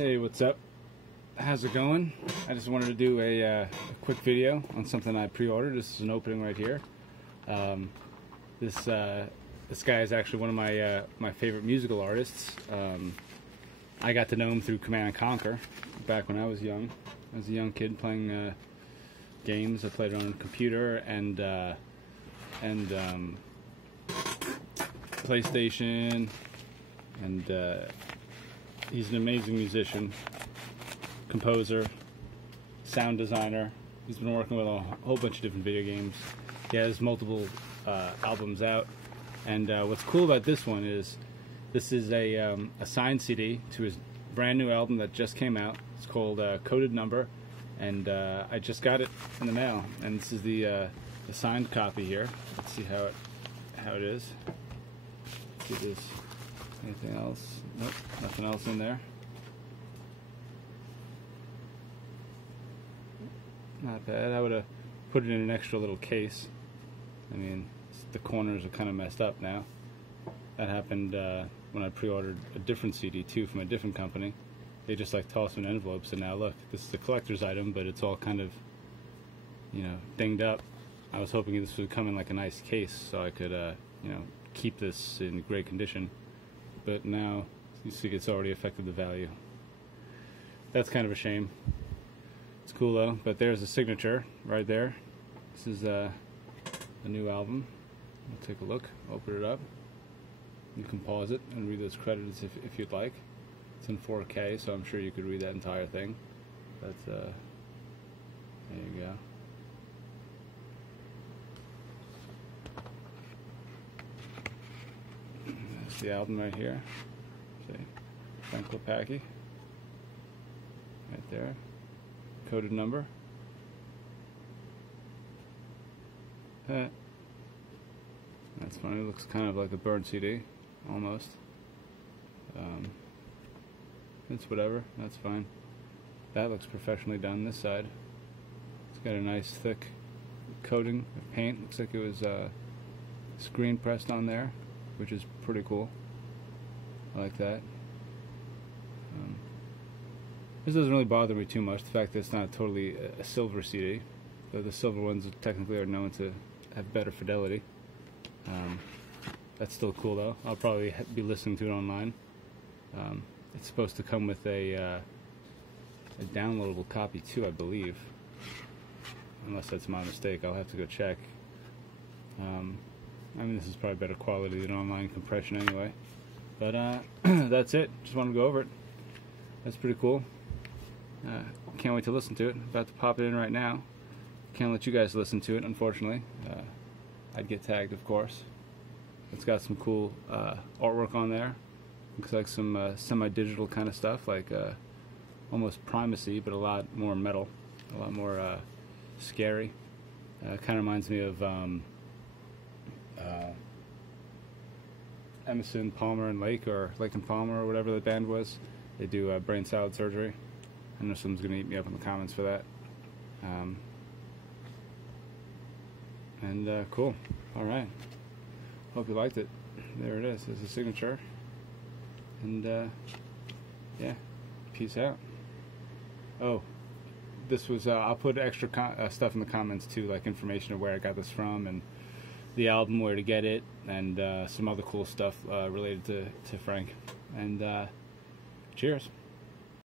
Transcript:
Hey, what's up? How's it going? I just wanted to do a quick video on something I pre-ordered. This is an opening right here. This guy is actually one of my favorite musical artists. I got to know him through Command & Conquer back when I was young. I was a young kid playing games. I played it on a computer and PlayStation, and he's an amazing musician, composer, sound designer. He's been working with a whole bunch of different video games. He has multiple albums out, and what's cool about this one is this is a signed CD to his brand new album that just came out. It's called Coded Number, and I just got it in the mail, and this is the signed copy here. Let's see how it is. Let's see if there's anything else. Nope, nothing else in there. Not bad. I would have put it in an extra little case. I mean, the corners are kind of messed up now. That happened when I pre-ordered a different CD too from a different company. They just like tossed in envelopes, and now look, this is a collector's item, but it's all kind of, you know, dinged up. I was hoping this would come in like a nice case so I could, you know, keep this in great condition. But now you see it's already affected the value. That's kind of a shame. It's cool though, but there's a signature right there. This is a new album. We'll take a look, open it up. You can pause it and read those credits if you'd like. It's in 4K, so I'm sure you could read that entire thing. But there you go. That's the album right here. See, Frank Klepacki. Right there. Coded Number. That's funny. It looks kind of like a burned CD, almost. It's whatever. That's fine. That looks professionally done. This side, it's got a nice thick coating of paint. Looks like it was screen pressed on there, which is pretty cool. I like that. This doesn't really bother me too much, the fact that it's not totally a silver CD. Though the silver ones technically are known to have better fidelity. That's still cool though. I'll probably be listening to it online. It's supposed to come with a downloadable copy too, I believe. Unless that's my mistake, I'll have to go check. I mean, this is probably better quality than online compression anyway. But that's it. Just wanted to go over it. That's pretty cool. Can't wait to listen to it. About to pop it in right now. Can't let you guys listen to it, unfortunately. I'd get tagged, of course. It's got some cool artwork on there. Looks like some semi-digital kind of stuff, like almost primacy, but a lot more metal, a lot more scary. Kind of reminds me of Emerson, Palmer and Lake, or Lake and Palmer, or whatever the band was. They do brain salad surgery. I know someone's going to eat me up in the comments for that. Cool. Alright. Hope you liked it. There it is. There's a signature. And, yeah. Peace out. Oh. This was, I'll put extra stuff in the comments too, like information of where I got this from, and the album, where to get it, and some other cool stuff related to Frank. And, cheers.